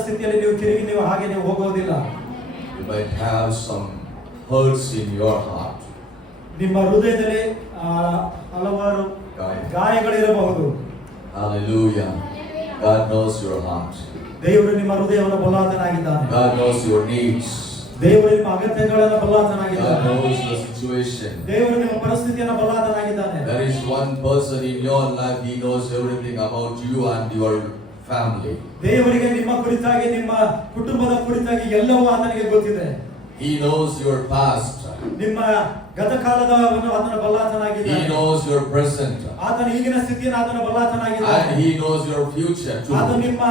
ಸ್ಥಿತಿಯಲ್ಲಿ ನೀವು ತಿರುಗಿ ನೀವು ಹಾಗೆ ನೀವು ಹೋಗೋದಿಲ್ಲ. You might have some hurts in your heart. ನಿಮ್ಮ ಹೃದಯದಲ್ಲಿ ಹಲವಾರು ಗಾಯಗಳಿರಬಹುದು. Hallelujah. God knows your heart. ದೇವರು ನಿಮ್ಮ ಹೃದಯವನ್ನು ಬಲ್ಲಾತನಾಗಿದ್ದಾನೆ. God knows your needs. ದೇವರು ನಿಮ್ಮ ಅಗತ್ಯಗಳನ್ನು ಬಲ್ಲಾತನಾಗಿದ್ದಾನೆ. God knows the situation. ದೇವರು ನಿಮ್ಮ ಪರಿಸ್ಥಿತಿಯನ್ನು ಬಲ್ಲಾತನಾಗಿದ್ದಾನೆ. There is one person in your life, he knows everything about you and your family. ದೇವರಿಗೆ ನಿಮ್ಮ ಕುರಿತಾಗಿ ನಿಮ್ಮ ಕುಟುಂಬದ ಕುರಿತಾಗಿ ಎಲ್ಲವೂ ಆತನಿಗೆ ಗೊತ್ತಿದೆ. He knows your past. ನಿಮ್ಮ ಗತಕಾಲದವನ್ನು ಆತನ ಬಲ್ಲಾತನಾಗಿದ್ದಾನೆ. He knows your present. ಆತನ ಈಗಿನ ಸ್ಥಿತಿಯನ್ನು ಆತನ ಬಲ್ಲಾತನಾಗಿದ್ದಾನೆ. And he knows your future too. ಆತನ ನಿಮ್ಮ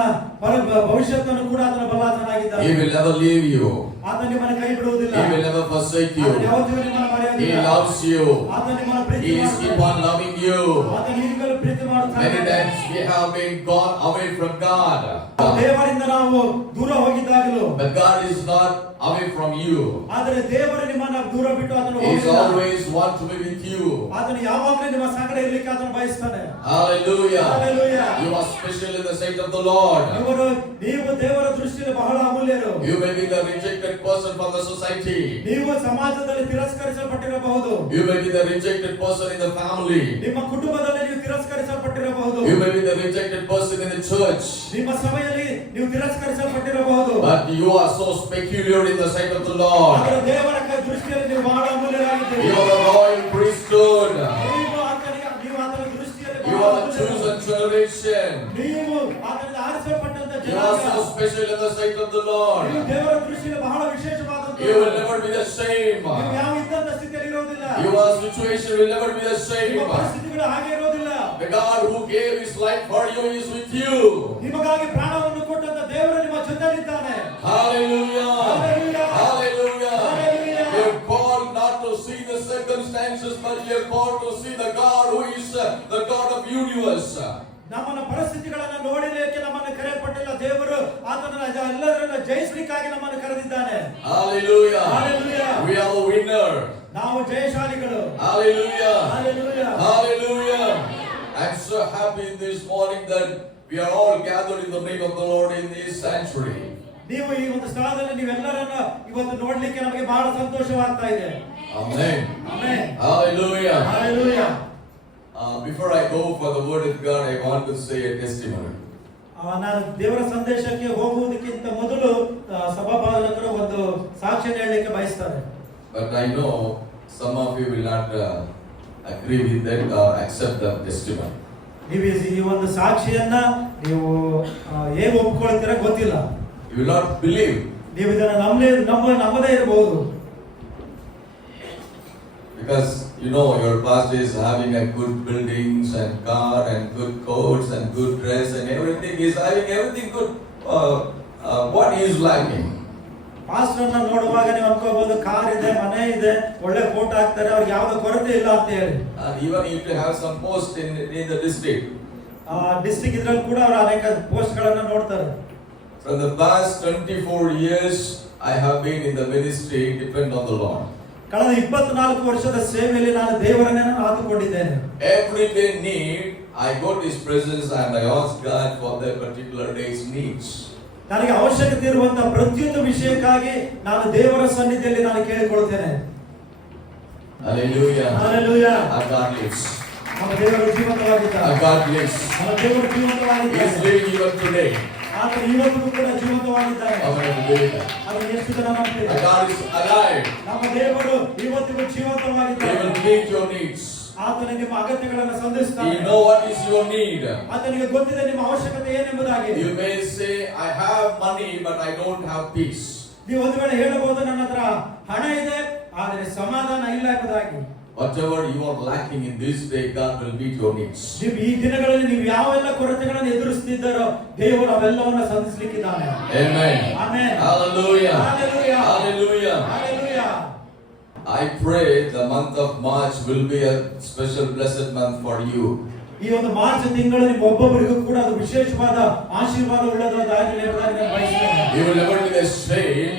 ಭವಿಷ್ಯವನ್ನು ಕೂಡ ಆತನ ಬಲ್ಲಾತನಾಗಿದ್ದಾನೆ. He will never leave you. ಆತನ ನಿಮ್ಮನ್ನು ಕೈ ಬಿಡುವುದಿಲ್ಲ. He will never forsake you. ಯಾವತ್ತೂ ನಿಮ್ಮನ್ನು ಮರೆಯುವುದಿಲ್ಲ. He loves you. ಆತನ ನಿಮ್ಮನ್ನು ಪ್ರೀತಿ He is ಮಾಡುತ್ತಾನೆ. keep on loving you. ಆತನ ಈಗಲೂ ಪ್ರೀತಿ ಮಾಡುತ್ತಾನೆ. Many times we have been gone away from God. ದೇವರಿಂದ ನಾವು ದೂರ ಹೋಗಿದ್ದಾಗಲೂ But God is not away from you. ಆದರೆ ದೇವರು ನಿಮ್ಮನ್ನು ದೂರ ಬಿಟ್ಟು ಆತನು He is ಹೋಗಿಲ್ಲ. always want to be with you. ಆತನು ಯಾವಾಗಲೂ ನಿಮ್ಮ ಸಂಗಡ ಇರಲಿಕ್ಕೆ ಆತನು ಬಯಸ್ತಾನೆ. Hallelujah. Hallelujah. You are special in the sight of the Lord. ನೀವು ದೇವರ ದೃಷ್ಟಿಯಲ್ಲಿ ಬಹಳ ಅಮೂಲ್ಯರು. You may be the rejected person from the society. ನೀವು ಸಮಾಜದಲ್ಲಿ ತಿರಸ್ಕರಿಸಲ್ಪಟ್ಟಿರಬಹುದು. You may be the rejected person in the family. ನಿಮ್ಮ ಕುಟುಂಬದಲ್ಲಿ ನೀವು ತಿರಸ್ಕರಿಸಲ್ಪಟ್ಟಿರಬಹುದು. You may be the rejected person in the church. ನಿಮ್ಮ ಸಭೆಯಲ್ಲಿ ನೀವು ತಿರಸ್ಕರಿಸಲ್ಪಟ್ಟಿರಬಹುದು. But you are so peculiar in the sight of the Lord. ಆದರೆ ದೇವರ ದೃಷ್ಟಿಯಲ್ಲಿ ನೀವು ಬಹಳ ಅಮೂಲ್ಯರಾಗಿದ್ದೀರಿ. You are the royal priesthood. ನೀವು ಆತನ ದೃಷ್ಟಿಯಲ್ಲಿ You ಬಹಳ are the chosen generation. ನೀವು ಆತನಿಂದ ಆರಿಸಲ್ಪಟ್ಟಂತ You are ಜನಾಂಗ. so special in the sight of the Lord. ನೀವು ದೇವರ ದೃಷ್ಟಿಯಲ್ಲಿ ಬಹಳ ವಿಶೇಷವಾದಂತ. You will never be the same. ನೀವು ಯಾವ ಇದ್ದಂತ ಸ್ಥಿತಿಯಲ್ಲಿ ಇರೋದಿಲ್ಲ. Your situation will never be the same. ನಿಮ್ಮ ಪರಿಸ್ಥಿತಿಗಳು ಹಾಗೆ ಇರೋದಿಲ್ಲ. The God who gave His life for you is with you. ನಿಮಗಾಗಿ ಪ್ರಾಣವನ್ನು ಕೊಟ್ಟಂತ ದೇವರು ನಿಮ್ಮ ಜೊತೆಯಲ್ಲಿದ್ದಾನೆ. Hallelujah. Hallelujah. Hallelujah. Hallelujah. You are called not to see the circumstances, but you are called to see the God who is the God of universe. ನಮ್ಮನ್ನ ಪರಿಸ್ಥಿತಿಗಳನ್ನು ನೋಡಲಿಕ್ಕೆ ನಮ್ಮನ್ನು ಕರೆಯಲ್ಪಟ್ಟಿಲ್ಲ. ದೇವರು ಆತನನ್ನ ಎಲ್ಲರನ್ನ ಜಯಿಸಲಿಕ್ಕಾಗಿ ನಮ್ಮನ್ನು ಕರೆದಿದ್ದಾನೆ. Hallelujah. Hallelujah. We are the winner. ನಾವು ಜಯಶಾಲಿಗಳು. Hallelujah. Hallelujah. Hallelujah. I'm so happy this morning that we are all gathered in the name of the Lord in this sanctuary. ನೀವು ಈ ಒಂದು ಸ್ಥಳದಲ್ಲಿ ನೀವೆಲ್ಲರನ್ನ ಇವತ್ತು ನೋಡ್ಲಿಕ್ಕೆ ನಮಗೆ ಬಹಳ ಸಂತೋಷವಾಗ್ತಾ ಇದೆ. Amen. Amen. Hallelujah. Hallelujah. Before I go for the word of God, I want to say a testimony. ನಾನು ದೇವರ ಸಂದೇಶಕ್ಕೆ ಹೋಗುವುದಕ್ಕಿಂತ ಮೊದಲು ಸಭಾಪಾಲಕರು ಒಂದು ಸಾಕ್ಷ್ಯ ಹೇಳಲಿಕ್ಕೆ ಬಯಸ್ತಾರೆ. But I know some of you will not agree with that or accept the testimony. ನೀವು ಈ ಒಂದು ಸಾಕ್ಷಿಯನ್ನ ನೀವು ಹೇಗೆ ಒಪ್ಪಿಕೊಳ್ತೀರಾ ಗೊತ್ತಿಲ್ಲ. You will not believe. ನೀವು ಇದನ್ನ ನಂಬದೇ ಇರಬಹುದು. Because you know your pastor is having a good buildings and car and good coats and good dress and everything is having everything good. What he is lacking? ಪಾಸ್ಟರ್ನ ನೋಡುವಾಗ ನೀವು ಅನ್ಕೋಬಹುದು car ಇದೆ, ಮನೆ ಇದೆ, ಒಳ್ಳೆ coat ಹಾಕ್ತಾರೆ, ಅವ್ರಿಗೆ ಯಾವ್ದು ಕೊರತೆ ಇಲ್ಲ ಅಂತ ಹೇಳಿ. And even if you have some post in the district. District ಇದ್ರಲ್ಲಿ ಕೂಡ ಅವರು ಅನೇಕ ಪೋಸ್ಟ್ ಗಳನ್ನ ನೋಡ್ತಾರೆ. From the past 24 years I have been in the ministry, depend on the Lord. ಕಳೆದ 24 ವರ್ಷದ ಸೇವೆಯಲ್ಲಿ ನಾನು ದೇವರನ್ನೇ ಆತುಕೊಂಡಿದ್ದೇನೆ. Every day need I go to His presence and I ask God for the particular day's needs. ನನಗೆ ಅವಶ್ಯಕತೆ ಇರುವಂತಹ ಪ್ರತಿಯೊಂದು ವಿಷಯಕ್ಕಾಗಿ ನಾನು ದೇವರ ಸನ್ನಿಧಿಯಲ್ಲಿ ನಾನು ಕೇಳಿಕೊಳ್ಳುತ್ತೇನೆ. Hallelujah. Hallelujah. Our God lives. ನಮ್ಮ ದೇವರು ಜೀವಂತವಾಗಿದ್ದಾನೆ. Our God lives. ನಮ್ಮ ದೇವರು He is ಜೀವಂತವಾಗಿದ್ದಾನೆ. living even today. ಆತ ಇವತ್ತು ಕೂಡ ಜೀವಂತವಾಗಿದ್ದಾನೆ. How many believe that? ಅದು ಎಷ್ಟು ಜನ ನಂಬ್ತೀರಾ? Our God is alive. ನಮ್ಮ ದೇವರು ಇವತ್ತಿಗೂ He ಜೀವಂತವಾಗಿದ್ದಾನೆ. will meet your needs. ಆತನ ನಿಮ್ಮ ಅಗತ್ಯಗಳನ್ನು ಸಂಧಿಸುತ್ತಾನೆ. He know what is your need. ಆತನಿಗೆ ಗೊತ್ತಿದೆ ನಿಮ್ಮ ಅವಶ್ಯಕತೆ ಏನೆಂಬುದಾಗಿ. You may say I have money but I don't have peace. ನೀವು ಒಂದು ವೇಳೆ ಹೇಳಬಹುದು ನನ್ನ ಹತ್ರ ಹಣ ಇದೆ ಆದರೆ ಸಮಾಧಾನ ಇಲ್ಲ ಎಂಬುದಾಗಿ. Whatever you are lacking in this day, God will meet your needs. ನೀವು ಈ ದಿನಗಳಲ್ಲಿ ನೀವು ಯಾವೆಲ್ಲ ಕೊರತೆಗಳನ್ನು ಎದುರಿಸುತ್ತಿದ್ದಾರೋ ದೇವರು ಅವೆಲ್ಲವನ್ನ ಸಂಧಿಸಲಿಕ್ಕಿದ್ದಾನೆ. Amen. Amen. Hallelujah. Hallelujah. Hallelujah. Hallelujah. I pray the month of March will be a special blessed month for you. ಈ ಒಂದು March ತಿಂಗಳು ನಿಮ್ಮ ಒಬ್ಬೊಬ್ಬರಿಗೂ ಕೂಡ ಅದು ವಿಶೇಷವಾದ ಆಶೀರ್ವಾದ ಉಳ್ಳದಾಗಲಿ ಎಂಬುದಾಗಿ ನಾನು ಬಯಸುತ್ತೇನೆ. You will never be the same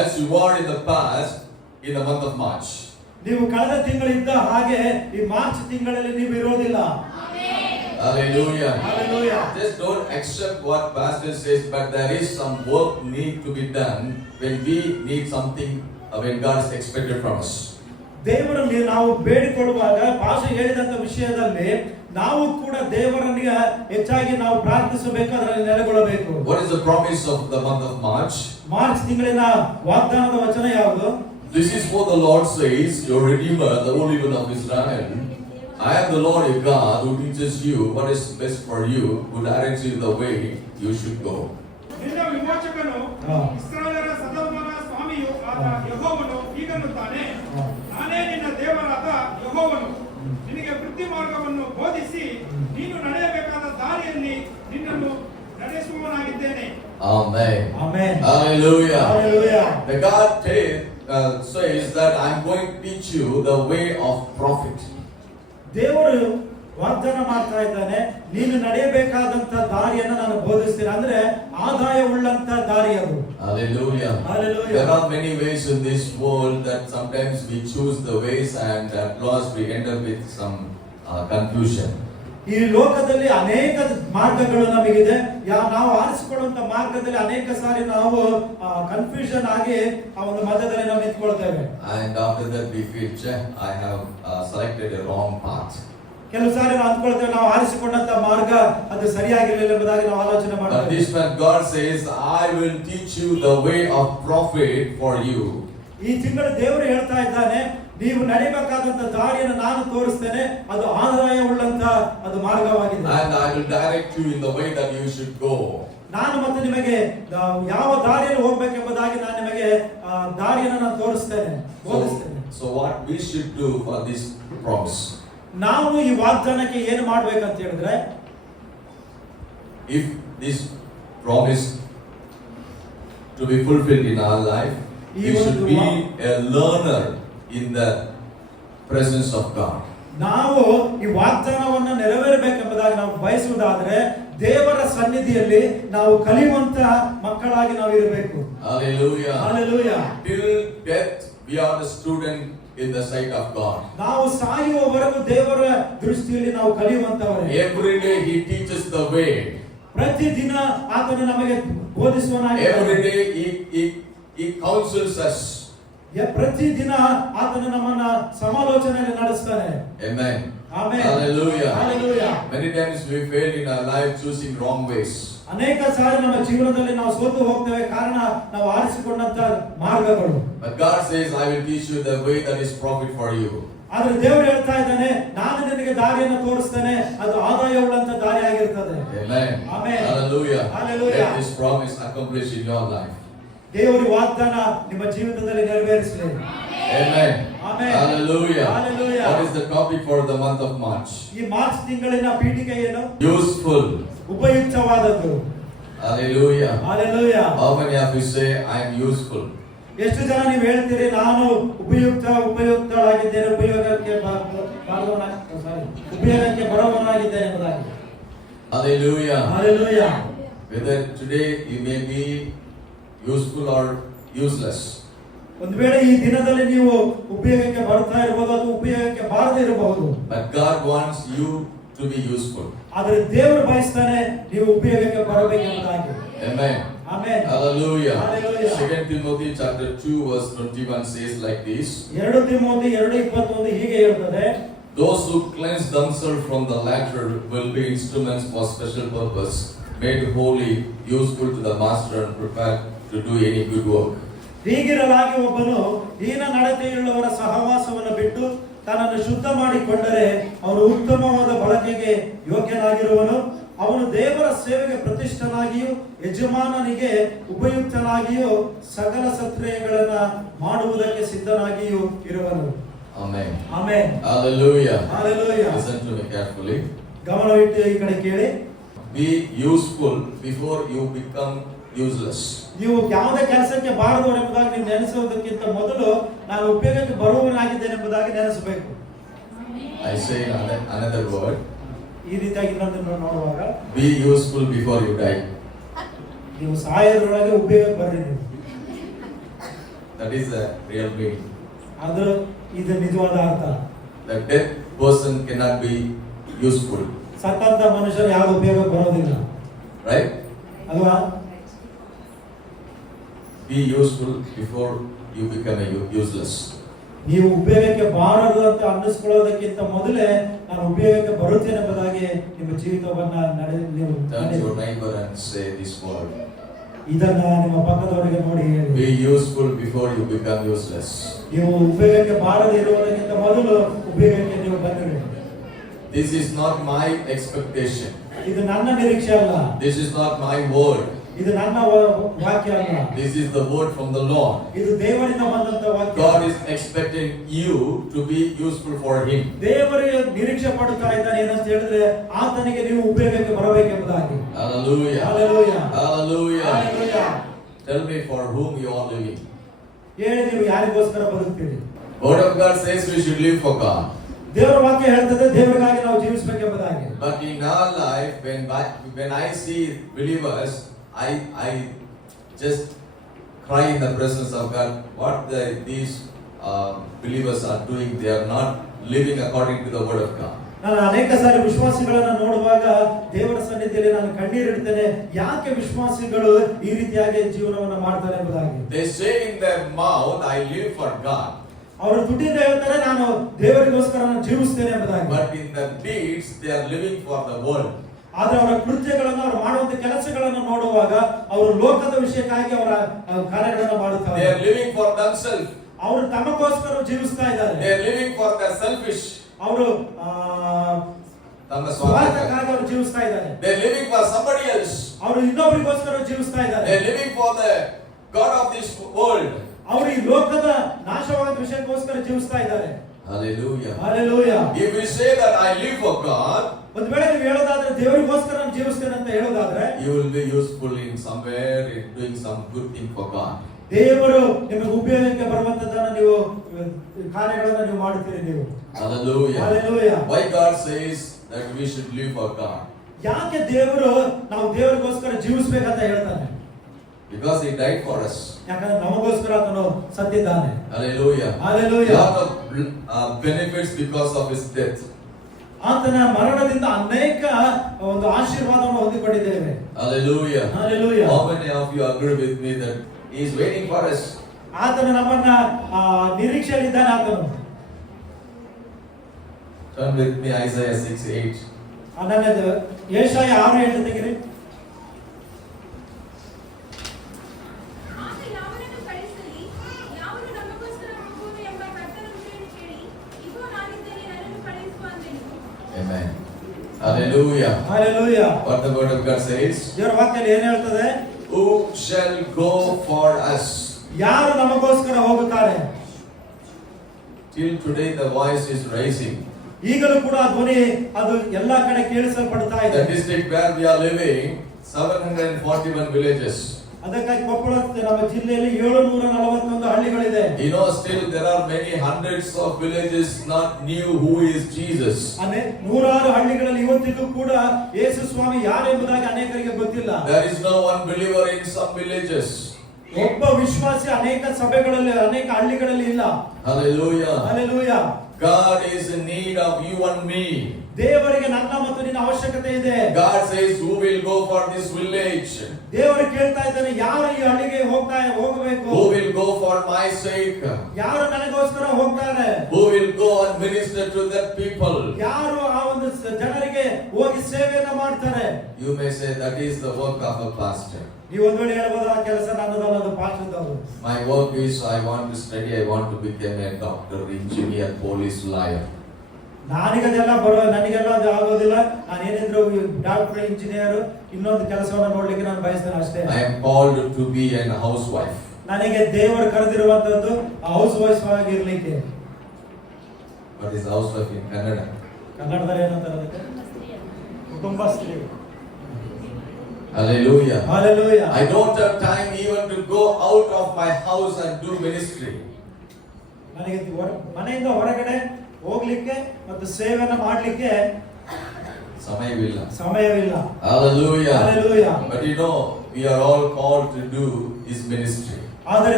as you were in the past in the month of March. ನೀವು ಕಳೆದ ತಿಂಗಳಿದ್ದ ಹಾಗೆ ಈ ಮಾರ್ಚ್ ತಿಂಗಳಲ್ಲಿ ನೀವು ಇರೋದಿಲ್ಲ. Hallelujah. Hallelujah. Just don't accept what pastor says, but there is some work need to be done when we need something, when God is expected from us. ದೇವರಲ್ಲಿ ನಾವು ಬೇಡಿಕೊಳ್ಳುವಾಗ ಭಾಷೆ ಹೇಳಿದಂತ ವಿಷಯದಲ್ಲಿ ನಾವು ಕೂಡ ದೇವರನಿಗೆ ಹೆಚ್ಚಾಗಿ ನಾವು ಪ್ರಾರ್ಥಿಸಬೇಕು, ಅದರಲ್ಲಿ ನೆಲೆಗೊಳ್ಳಬೇಕು. What is the promise of the month of March? March ತಿಂಗಳಿನ ವಾಗ್ದಾನದ ವಚನ ಯಾವುದು? This is what the Lord says, your Redeemer, the Holy One of Israel. I am the Lord your God who teaches you what is best for you, who directs you the way you should go. ನಿನ್ನ ವಿಮೋಚಕನು ಇಸ್ರಾಯೇಲರ ಸದಮನ ಸ್ವಾಮಿಯು ಆದ ಯೆಹೋವನು ಹೀಗನ್ನುತ್ತಾನೆ, ನಾನೇ ನಿನ್ನ ದೇವರಾದ ಯೆಹೋವನು, ನಿನಗೆ ವೃತ್ತಿ ಮಾರ್ಗವನ್ನು ಬೋಧಿಸಿ ನೀನು ನಡೆಯಬೇಕಾದ ದಾರಿಯಲ್ಲಿ ನಿನ್ನನ್ನು ನಡೆಸುವವನಾಗಿದ್ದೇನೆ. Amen. Amen. Hallelujah. Hallelujah. The God says that I am going to teach you the way of profit. ದೇವರು ವಾಗ್ದಾನ ಮಾಡ್ತಾ ಇದ್ದಾನೆ, ನೀನು ನಡೆಯಬೇಕಾದಂತ ದಾರಿಯನ್ನು ನಾನು ಬೋಧಿಸ್ತೀನಿ, ಅಂದ್ರೆ ಆದಾಯ ಉಳ್ಳಂತ ದಾರಿ ಅದು. Hallelujah. Hallelujah. There are many ways in this world that sometimes we choose the ways and at last we end up with some confusion. ಈ ಲೋಕದಲ್ಲಿ ಅನೇಕ ಮಾರ್ಗಗಳು ನಮಗಿದೆ. ನಾವು ಆರಿಸಿಕೊಳ್ಳುವಂತ ಮಾರ್ಗದಲ್ಲಿ ಅನೇಕ ಸಾರಿ ನಾವು ಕನ್ಫ್ಯೂಷನ್ ಆಗಿ ಆ ಒಂದು ಮಧ್ಯದಲ್ಲಿ ನಾವು ನಿಂತ್ಕೊಳ್ತೇವೆ. And after that we feel, I have selected a wrong path. ಕೆಲವು ಸಾರಿ ನಾವು ಅಂದ್ಕೊಳ್ತೇವೆ ನಾವು ಆರಿಸಿಕೊಂಡಂತ ಮಾರ್ಗ ಅದು ಸರಿಯಾಗಿರಲಿಲ್ಲ ಎಂಬುದಾಗಿ ನಾವು ಆಲೋಚನೆ But ಮಾಡ್ತೇವೆ. this man God says, I will teach you the way of profit for you. ಈ ತಿಂಗಳು ದೇವರು ಹೇಳ್ತಾ ಇದ್ದಾನೆ, ನೀವು ನಡೆಯಬೇಕಾದಂತ ದಾರಿಯನ್ನು ನಾನು ತೋರಿಸ್ತೇನೆ, ಅದು ಆದಾಯ ಉಳ್ಳಂತ ಅದು ಮಾರ್ಗವಾಗಿದೆ. And I will direct you in the way that you should go. ನಾನು ಮತ್ತೆ ನಿಮಗೆ ಯಾವ ದಾರಿಯಲ್ಲಿ ಹೋಗ್ಬೇಕೆಂಬುದಾಗಿ ನಾನು ನಿಮಗೆ ದಾರಿಯನ್ನು ನಾನು ತೋರಿಸ್ತೇನೆ, ಬೋಧಿಸ್ತೇನೆ. So what we should do for this promise? ನಾವು ಈ ವಾಗ್ದಾನಕ್ಕೆ ಏನು ಮಾಡ್ಬೇಕಂತ ಹೇಳಿದ್ರೆ, If this promise to be fulfilled in our life, we should be a learner in the presence of God. ನಾವು ಈ ವಾಗ್ದಾನವನ್ನ ನೆರವೇರಬೇಕೆಂಬುದಾಗಿ ನಾವು ಬಯಸುವುದಾದ್ರೆ ದೇವರ ಸನ್ನಿಧಿಯಲ್ಲಿ ನಾವು ಕಲಿಯುವಂತ ಮಕ್ಕಳಾಗಿ ನಾವು ಇರಬೇಕು. Hallelujah. Hallelujah. Till death we are the student in the sight of God. ನಾವು ಸಾಯುವವರೆಗೂ ದೇವರ ದೃಷ್ಟಿಯಲ್ಲಿ ನಾವು ಕಲಿಯುವಂತವರೇ. Every day he teaches the way. ಪ್ರತಿದಿನ ಆತನು ನಮಗೆ ಬೋಧಿಸುವನಾಗಿದ್ದಾನೆ. Every day he counsels us. ಪ್ರತಿದಿನ ಆತನು ನಮ್ಮನ್ನ ಸಮಾಲೋಚನೆಯಲ್ಲಿ ನಡೆಸ್ತಾನೆ. Amen. Amen. Hallelujah. Hallelujah. Many times we fail in our life choosing wrong ways. ಅನೇಕ ಸಾರಿ ನಮ್ಮ ಜೀವನದಲ್ಲಿ ನಾವು ಸೋತು ಹೋಗ್ತೇವೆ, ಕಾರಣ ನಾವು ಆರಿಸಿಕೊಂಡಂತ ಮಾರ್ಗಗಳು. But God says, I will teach you the way that is profit for you. ಆದ್ರೆ ದೇವರು ಹೇಳ್ತಾ ಇದ್ದಾನೆ, ನಾನು ನಿನಗೆ ದಾರಿಯನ್ನು ತೋರಿಸ್ತೇನೆ, ಅದು ಆದಾಯ ಉಳ್ಳಂತ ದಾರಿ ಆಗಿರ್ತದೆ. Amen. Amen. Hallelujah. Hallelujah. Let this promise accomplish in your life. ದೇವರ ವಾಗ್ದಾನ ನಿಮ್ಮ ಜೀವಿತದಲ್ಲಿ ನೆರವೇರಿಸಲಿ. Amen. Amen. Hallelujah. Hallelujah. What is the topic for the month of March? ಈ ಮಾರ್ಚ್ ತಿಂಗಳಿನ ಪೀಠಿಕೆ ಏನು? Useful. ಉಪಯುಕ್ತವಾದದ್ದು. Hallelujah. Hallelujah. How many of you say, I am useful? ಎಷ್ಟು ಜನ ನೀವು ಹೇಳ್ತೀರಿ ನಾನು ಉಪಯುಕ್ತಳಾಗಿದ್ದೇನೆ, ಉಪಯೋಗಕ್ಕೆ ಬರುವವನಾಗಿದ್ದೇನೆ ಎಂಬುದಾಗಿ? Hallelujah. Hallelujah. Whether today you may be useful or useless. ಒಂದು ವೇಳೆ ಈ ದಿನದಲ್ಲಿ ನೀವು ಉಪಯೋಗಕ್ಕೆ ಬರ್ತಾ ಇರಬಹುದು ಅಥವಾ ಉಪಯೋಗಕ್ಕೆ ಬಾರದೇ ಇರಬಹುದು. But God wants you to be useful. ಆದರೆ ದೇವರು ಬಯಸ್ತಾನೆ ನೀವು ಉಪಯೋಗಕ್ಕೆ ಬರಬೇಕೆಂಬುದಾಗಿ. Amen. Amen. Hallelujah. Hallelujah. 2 Timothy chapter 2 verse 21 says like this. 2 Timothy 2:21 ಹೀಗೆ ಹೇಳ್ತದೆ, Those who cleanse themselves from the latter will be instruments for special purpose, made holy, useful to the master and prepared to do any good work. ಹೀಗಿರಲಾಗಿ ಒಬ್ಬನು ಹೀನ ನಡತೆಯುಳ್ಳವರ ಸಹವಾಸವನ್ನು ಬಿಟ್ಟು ತನ್ನನ್ನು ಶುದ್ಧ ಮಾಡಿಕೊಂಡರೆ ಅವನು ಉತ್ತಮವಾದ ಬಳಕೆಗೆ ಯೋಗ್ಯನಾಗಿರುವನು. ಅವನು ದೇವರ ಸೇವೆಗೆ ಪ್ರತಿಷ್ಠನಾಗಿಯೂ ಯಜಮಾನನಿಗೆ ಉಪಯುಕ್ತನಾಗಿಯೂ ಸಕಲ ಸತ್ಕ್ರಿಯೆಗಳನ್ನ ಮಾಡುವುದಕ್ಕೆ ಸಿದ್ಧನಾಗಿಯೂ ಇರುವನು. Amen. Amen. Hallelujah. Hallelujah. Listen to me carefully. ಗಮನವಿಟ್ಟು ಈ ಕಡೆ ಕೇಳಿ. Be useful before you become useless. ನೀವು ಯಾವುದೇ ಕೆಲಸಕ್ಕೆ ಬಾರದವರು ಎಂಬುದಾಗಿ ನೀವು ನೆನೆಸುವುದಕ್ಕಿಂತ ಮೊದಲು ನಾನು ಉಪಯೋಗಕ್ಕೆ ಬರುವವನಾಗಿದ್ದೇನೆ ಎಂಬುದಾಗಿ ನೆನೆಸಬೇಕು. I say another word. ಈ ರೀತಿಯಾಗಿ ಇನ್ನೊಂದನ್ನು ನೋಡುವಾಗ Be useful before you die. ನೀವು ಸಾಯೋದ್ರೊಳಗೆ ಉಪಯೋಗಕ್ಕೆ ಬರ್ರಿ ನೀವು. That is the real meaning. ಅದು ಇದು ನಿಜವಾದ ಅರ್ಥ. The dead person cannot be useful. ಸತ್ತಂತ ಮನುಷ್ಯರು ಯಾವ್ದು ಉಪಯೋಗ ಬರೋದಿಲ್ಲ, Right? ಅಲ್ವಾ? Be useful before you become useless. ನೀವು ಉಪಯೋಗಕ್ಕೆ ಬಾರದು ಅಂತ ಅನ್ನಿಸ್ಕೊಳ್ಳೋದಕ್ಕಿಂತ ಮೊದಲೇ ನಾನು ಉಪಯೋಗಕ್ಕೆ ಬರುತ್ತೇನೆ ಎಂಬುದಾಗಿ ನಿಮ್ಮ ಜೀವಿತವನ್ನ ನೀವು Turn to your neighbor and say this word. ಇದನ್ನ ನಿಮ್ಮ ಪಕ್ಕದವರಿಗೆ ನೋಡಿ ಹೇಳಿ. Be useful before you become useless. ನೀವು ಉಪಯೋಗಕ್ಕೆ ಬಾರದೆ ಇರುವುದಕ್ಕಿಂತ ಮೊದಲು ಉಪಯೋಗಕ್ಕೆ ನೀವು ಬಂದಿರಿ. This is not my expectation. ಇದು ನನ್ನ ನಿರೀಕ್ಷೆ ಅಲ್ಲ, This is not my word. ಇದು ನನ್ನ ವಾಕ್ಯ ಅಲ್ಲ, This is the word from the Lord. ಇದು ದೇವರಿಂದ ಬಂದಂತ ವಾಕ್ಯ. God is expecting you to be useful for Him. ದೇವರು ನಿರೀಕ್ಷೆ ಪಡುತ್ತಾ ಇದ್ದಾನೆ ಏನಂತ ಹೇಳಿದ್ರೆ ಆತನಿಗೆ ನೀವು ಉಪಯೋಗಕ್ಕೆ ಬರಬೇಕೆಂಬುದಾಗಿ. Hallelujah. Hallelujah. Hallelujah. Hallelujah. Tell me for whom you are living. ಹೇಳಿ ನೀವು ಯಾರಿಗೋಸ್ಕರ ಬದುಕ್ತೀರಿ? Word of God says we should live for God. ದೇವರ ವಾಕ್ಯ ಹೇಳ್ತದೆ ದೇವರಿಗಾಗಿ ನಾವು ಜೀವಿಸಬೇಕೆಂಬುದಾಗಿ. But in our life, when I see believers, I just cry in the presence of God. What these believers are doing, they are not living according to the word of God. ನಾನು ಅನೇಕ ಸಾರಿ ವಿಶ್ವಾಸಿಗಳನ್ನ ನೋಡುವಾಗ ದೇವರ ಸನ್ನಿಧಿಯಲ್ಲಿ ನಾನು ಕಣ್ಣೀರಿಡ್ತೇನೆ, ಯಾಕೆ ವಿಶ್ವಾಸಿಗಳು ಈ ರೀತಿಯಾಗಿ ಜೀವನವನ್ನು ಮಾಡ್ತಾರೆ ಎಂಬುದಾಗಿ. They say in their mouth, I live for God. ಅವರು ದುಡ್ಡಿಂದ ಹೇಳ್ತಾರೆ ನಾನು ದೇವರಿಗೋಸ್ಕರ ನಾನು ಜೀವಿಸ್ತೇನೆ ಎಂಬುದಾಗಿ. But in the deeds, they are living for the world. ಆದ್ರೆ ಅವರ ಕೃತ್ಯಗಳನ್ನು ಅವರು ಮಾಡುವಂತ ಕೆಲಸಗಳನ್ನು ನೋಡುವಾಗ ಅವರು ಲೋಕದ ವಿಷಯಕ್ಕಾಗಿ ಅವರ ಕಾರ್ಯಗಳನ್ನು ಮಾಡುತ್ತಾರೆ. They are living for themselves. ಅವರು ತಮಗೋಸ್ಕರ ಜೀವಿಸ್ತಾ ಇದ್ದಾರೆ. They are living for their selfish. ಅವರು ತಮ್ಮ ಸ್ವಾರ್ಥಕ್ಕಾಗಿ ಅವರು ಜೀವಿಸ್ತಾ ಇದ್ದಾರೆ. They are living for somebody else. ಅವರು ಇನ್ನೊಬ್ಬರಿಗೋಸ್ಕರ ಜೀವಿಸ್ತಾ ಇದ್ದಾರೆ. They are living for the God of this world. ಅವರು ಈ ಲೋಕದ ನಾಶವಾದ ವಿಷಯಕ್ಕೋಸ್ಕರ ಜೀವಿಸ್ತಾ ಇದ್ದಾರೆ. Hallelujah. Hallelujah. If we say that I live for God, ಒಂದು ವೇಳೆ ನೀವು ಹೇಳೋದಾದ್ರೆ ದೇವರಿಗೋಸ್ಕರ ನಾನು ಜೀವಿಸ್ತೇನೆ ಅಂತ ಹೇಳೋದಾದ್ರೆ you will be useful in somewhere in doing some good thing for God. ದೇವರು ನಿಮಗೆ ಉಪಯೋಗಕ್ಕೆ ಬರುವಂತದ್ದನ್ನ ನೀವು ಕಾರ್ಯಗಳನ್ನು ನೀವು ಮಾಡುತ್ತೀರಿ ನೀವು. Hallelujah. Hallelujah. Why God says that we should live for God? ಯಾಕೆ ದೇವರು ನಾವು ದೇವರಿಗೋಸ್ಕರ ಜೀವಿಸಬೇಕಂತ ಹೇಳ್ತಾನೆ? Because He died for us. ಯಾಕಂದ್ರೆ ನಮಗೋಸ್ಕರ ಆತನು ಸತ್ತಿದ್ದಾನೆ. Hallelujah. Hallelujah. Lot of benefits because of His death. ಆತನ ಮರಣದಿಂದ ಅನೇಕ ಒಂದು ಆಶೀರ್ವಾದವನ್ನು ಹೊಂದಿಕೊಂಡಿದ್ದೇವೆ. Hallelujah. Hallelujah. How many of you agree with me that He is waiting for us? ಆತನು ನಮ್ಮನ್ನ ನಿರೀಕ್ಷೆಯಲ್ಲಿದ್ದಾನೆ ಆತನು. Turn with me Isaiah 6:8. ನನ್ನ ಯೆಶಾಯ 6:8 ತೆಗೆರಿ. Amen. Hallelujah. Hallelujah. What the word of God says? ದೇವರ ವಾಕ್ಯದಲ್ಲಿ ಏನು ಹೇಳ್ತದೆ? Who shall go for us? ಯಾರು ನಮಗೋಸ್ಕರ ಹೋಗುತ್ತಾರೆ? Till today the voice is rising. ಈಗಲೂ ಕೂಡ ಧ್ವನಿ ಅದು ಎಲ್ಲಾ ಕಡೆ ಕೇಳಿಸಲ್ಪಡ್ತಾ ಇದೆ. The district where we are living, 741 villages. ಅದಕ್ಕಾಗಿ ಕೊಪ್ಪಳ ನಮ್ಮ ಜಿಲ್ಲೆಯಲ್ಲಿ 741 ಹಳ್ಳಿಗಳಿದೆ. You know, still there are many hundreds of villages not knew who is Jesus. ನೂರಾರು ಹಳ್ಳಿಗಳಲ್ಲಿ ಇವತ್ತಿಗೂ ಕೂಡ ಯೇಸು ಸ್ವಾಮಿ ಯಾರೆಂಬುದಾಗಿ ಅನೇಕರಿಗೆ ಗೊತ್ತಿಲ್ಲ. There is no one believer in some villages. ಒಬ್ಬ ವಿಶ್ವಾಸಿ ಅನೇಕ ಸಭೆಗಳಲ್ಲಿ ಅನೇಕ ಹಳ್ಳಿಗಳಲ್ಲಿ ಇಲ್ಲ. Hallelujah. Hallelujah. God is in need of you and me. ದೇವರಿಗೆ ನನ್ನ ಮತ್ತು ನಿನ್ನ ಅವಶ್ಯಕತೆ ಇದೆ. God says, who will go for this village? ದೇವರು ಕೇಳ್ತಾ ಇದ್ದಾನೆ, ಯಾರು ಈ ಹಳ್ಳಿಗೆ ಹೋಗಬೇಕು? Who will go for my sake? ಯಾರು ನನಗೋಸ್ಕರ ಹೋಗ್ತಾರೆ? Who will go and minister to that people? ಯಾರು ಆ ಒಂದು ಜನರಿಗೆ ಹೋಗಿ ಸೇವೆಯನ್ನು ಮಾಡ್ತಾರೆ? You may say that is the work of a pastor. ನೀವು ಒಂದು ವೇಳೆ ಹೇಳ್ಬೋದು ಆ ಕೆಲಸ ನನ್ನದಲ್ಲ, ಅದು ಪಾಸ್ಟರ್ದವರು. My work is I want to study, I want to become a doctor, engineer, police, lawyer. ನನಗೆಲ್ಲ ಅದು ಆಗೋದಿಲ್ಲ. ನಾನು ಏನಿದ್ರು ಡಾಕ್ಟರ್, ಇಂಜಿನಿಯರ್, ಇನ್ನೊಂದು ಕೆಲಸವನ್ನು ನೋಡ್ಲಿಕ್ಕೆ ನಾನು ಬಯಸ್ತೇನೆ ಅಷ್ಟೇ. I am called to be a housewife. ನನಗೆ ದೇವರು ಕರೆದಿರುವಂತದ್ದು ಹೌಸ್ ವೈಫ್ ಆಗಿರ್ಲಿಕ್ಕೆ. What is housewife in Kannada? ಕನ್ನಡದಲ್ಲಿ ಏನಂತಾರೆ ಅದಕ್ಕೆ? ಕುಟುಂಬಸ್ತ್ರೀ. Hallelujah. Hallelujah. I don't have time even to go out of my house and do ministry. ನನಗೆ ಮನೆಯಿಂದ ಹೊರಗಡೆ ಹೋಗ್ಲಿಕ್ಕೆ ಮತ್ತು ಸೇವೆಯನ್ನು ಮಾಡಲಿಕ್ಕೆ ಸಮಯವಿಲ್ಲ. Hallelujah. Hallelujah. But you know, we are all called to do His ministry. ಆದರೆ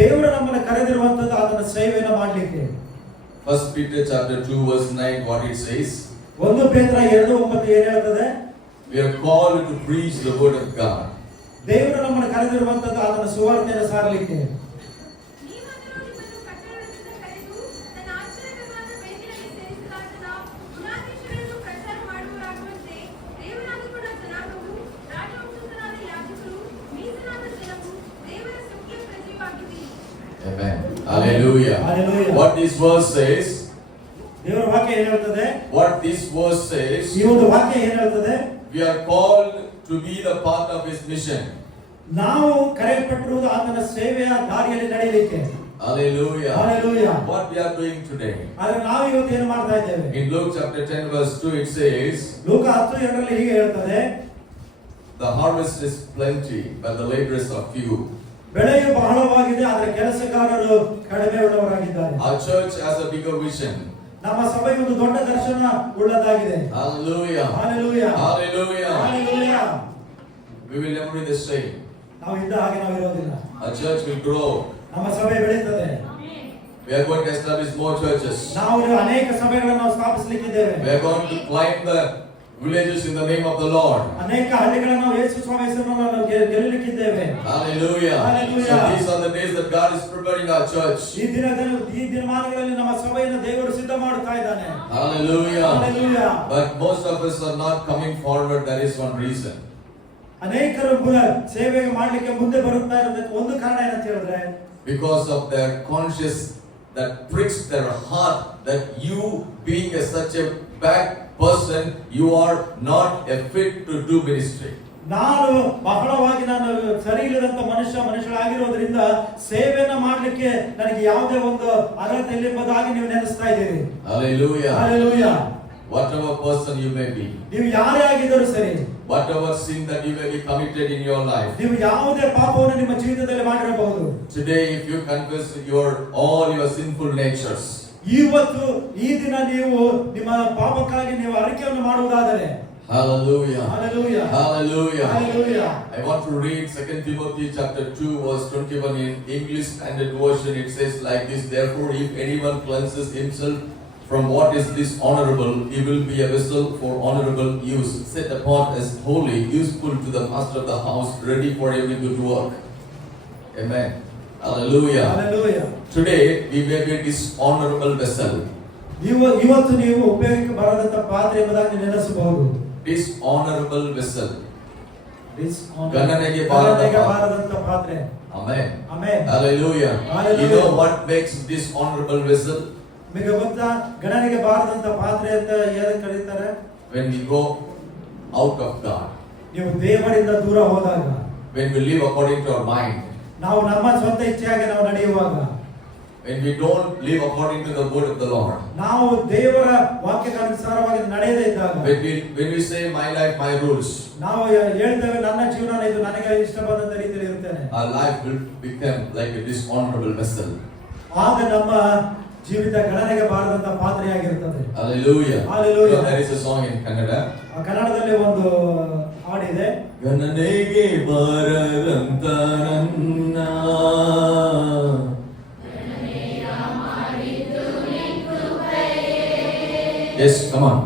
ದೇವರು ನಮ್ಮನ್ನು ಕರೆದಿರುವಂತದ್ದು ಆತನ ಸೇವೆಯನ್ನು ಮಾಡಲಿಕ್ಕೆ. 1 Peter chapter 2 verse 9, what it says? 1 ಪೇತ್ರ 2:9 ಏನ್ ಹೇಳ್ತದೆ? We are called to preach the word of God. ದೇವರು ನಮ್ಮನ್ನು ಕರೆದಿರುವಂತದ್ದು ಆತನ ಸುವಾರ್ತೆಯನ್ನು ಸಾರಲಿಕ್ಕೆ. Amen. Hallelujah. Hallelujah. What this verse says, ದೇವರ ವಾಕ್ಯ ಏನ್ ಹೇಳ್ತದೆ? what this verse says, ಈ ಒಂದು ವಾಕ್ಯ ಏನ್ ಹೇಳ್ತದೆ? we are called to be the part of his mission. ನಾವು ಕರೆಯಲ್ಪಟ್ಟಿರುವುದು ಆತನ ಸೇವೆಯ ದಾರಿಯಲ್ಲಿ ನಡೆಯಲಿಕ್ಕೆ. Hallelujah. Hallelujah. What we are doing today. ಆದರೆ ನಾವು ಇವತ್ತು ಏನು ಮಾಡ್ತಾ ಇದ್ದೇವೆ? In Luke chapter 10 verse 2 it says, ಲೂಕ 10:2 ಹೀಗೆ ಹೇಳ್ತದೆ, the harvest is plenty, but the laborers are few. ಬೆಳೆಯು ಬಹಳವಾಗಿದೆ, ಆದರೆ ಕೆಲಸಗಾರರು ಕಡಿಮೆ ಉಳ್ಳವರಾಗಿದ್ದಾರೆ. Our church has a bigger vision. ನಮ್ಮ ಸಭೆ ಒಂದು ದೊಡ್ಡ ದರ್ಶನ ಉಳ್ಳದಾಗಿದೆ. Hallelujah. Hallelujah. Hallelujah. Hallelujah. We will never be the same. ನಾವು ಇದ್ದ ಹಾಗೆ ನಾವು ಇರೋದಿಲ್ಲ. Our church will grow. ನಮ್ಮ ಸಭೆ ಬೆಳೆಯುತ್ತದೆ. We are going to establish more churches. ನಾವು ಅನೇಕ ಸಭೆಗಳನ್ನು ನಾವು ಸ್ಥಾಪಿಸಲಿಕ್ಕಿದ್ದೇವೆ. We are going to climb the villages in the name of the Lord. ಅನೇಕ ಹಳ್ಳಿಗಳನ್ನು ನಾವು ಯೇಸು ಸ್ವಾಮಿ ಹೆಸರಿನಲ್ಲಿ ನಾವು ಗೆಲ್ಲಲಿಕ್ಕಿದ್ದೇವೆ. Hallelujah. Hallelujah. So these are the days that God is preparing our church. ಈ ದಿನಮಾನಗಳಲ್ಲಿ ನಮ್ಮ ಸಭೆಯನ್ನು ದೇವರು ಸಿದ್ಧ ಮಾಡುತ್ತಾ ಇದ್ದಾನೆ. Hallelujah. Hallelujah. But most of us are not coming forward. There is one reason. ಅನೇಕರು ಸೇವೆಗೆ ಮಾಡಲಿಕ್ಕೆ ಮುಂದೆ ಬರುತ್ತಾ ಇರೋದಕ್ಕೆ ಒಂದು ಕಾರಣ ಏನಂತ ಹೇಳಿದ್ರೆ, because of their conscious that pricks their heart that you being such a bad person, you are not a fit to do ministry. ನಾನು ಬಹಳವಾಗಿ ನಾನು ಸರಿ ಇಲ್ಲದಂತ ಮನುಷ್ಯರಾಗಿರೋದ್ರಿಂದ ಸೇವೆಯನ್ನ ಮಾಡಲಿಕ್ಕೆ ನನಗೆ ಯಾವುದೇ ಒಂದು ಅರ್ಹತೆ ಇಲ್ಲ ಎಂಬುದಾಗಿ ನೀವು ನೆನೆಸ್ತಾ ಇದ್ದೀರಿ. Hallelujah. Hallelujah. Whatever person you may be, ನೀವು ಯಾರೇ ಆಗಿದ್ದರೂ ಸರಿ, whatever sin that you may be committed in your life, ನೀವು ಯಾವುದೇ ಪಾಪವನ್ನು ನಿಮ್ಮ ಜೀವಿತದಲ್ಲಿ ಮಾಡಿರಬಹುದು, today if you confess all your sinful natures, ಇವತ್ತು ಈ ದಿನ ನೀವು ನಿಮ್ಮ ಪಾಪಕ್ಕಾಗಿ ನೀವು ಅರಿಕೆಯನ್ನು ಮಾಡುವುದಾದರೆ, hallelujah. Hallelujah. Hallelujah. Hallelujah. I want to read 2 Timothy chapter 2 verse 21 in English Standard Version. It says like this, therefore if anyone cleanses himself from what is dishonorable, he will be a vessel for honorable use, set apart as holy, useful to the master of the house, ready for every good work. Amen. Hallelujah. Hallelujah. Today we may be a dishonorable vessel. ಇವತ್ತು ನೀವು ಉಪಯೋಗಕ್ಕೆ ಬರದಂತ ಪಾತ್ರೆ ಎಂಬುದಾಗಿ ನೆನೆಸಬಹುದು. Dishonorable vessel. ಗಣನೆಗೆ ಬಾರದಂತ ಪಾತ್ರೆ. Amen. Amen. Hallelujah. Hallelujah. You know what makes dishonorable vessel? ನಿಮಗೆ ಗೊತ್ತಾ ಗಣನೆಗೆ ಬಾರದಂತ ಪಾತ್ರೆ ಅಂತ ಏನಕ್ಕೆ ಕರೀತಾರೆ? When we go out of God. ನೀವು ದೇವರಿಂದ ದೂರ ಹೋದಾಗ. When we live according to our mind. ನಾವು ನಮ್ಮ ಸ್ವಂತ ಇಚ್ಛೆಯಾಗಿ ನಾವು ನಡೆಯುವಾಗ. When we don't live according to the word of the Lord. ನಾವು ದೇವರ ವಾಕ್ಯಕ್ಕನುಸಾರವಾಗಿ ನಡೆಯದೇ ಇದ್ದಾಗ. When we say my life, my rules. ನಾವು ಹೇಳ್ತೇವೆ ನನ್ನ ಜೀವನ ಇದು ನನಗೆ ಇಷ್ಟ ಬಂದಂತ ರೀತಿಯಲ್ಲಿ ಇರ್ತೇನೆ. Our life will become like a dishonorable vessel. ಆಗ ನಮ್ಮ ಜೀವಿತ ಗಣನೆಗೆ ಬಾರದಂತ ಪಾತ್ರೆಯಾಗಿರುತ್ತದೆ. Hallelujah. Hallelujah. There is a song in Kannada. ಕನ್ನಡದಲ್ಲಿ ಒಂದು ಹಾಡಿದೆ. ಗಣನೆಗೆ ಬಾರದಂತ ನನ್ನ Yes, come on.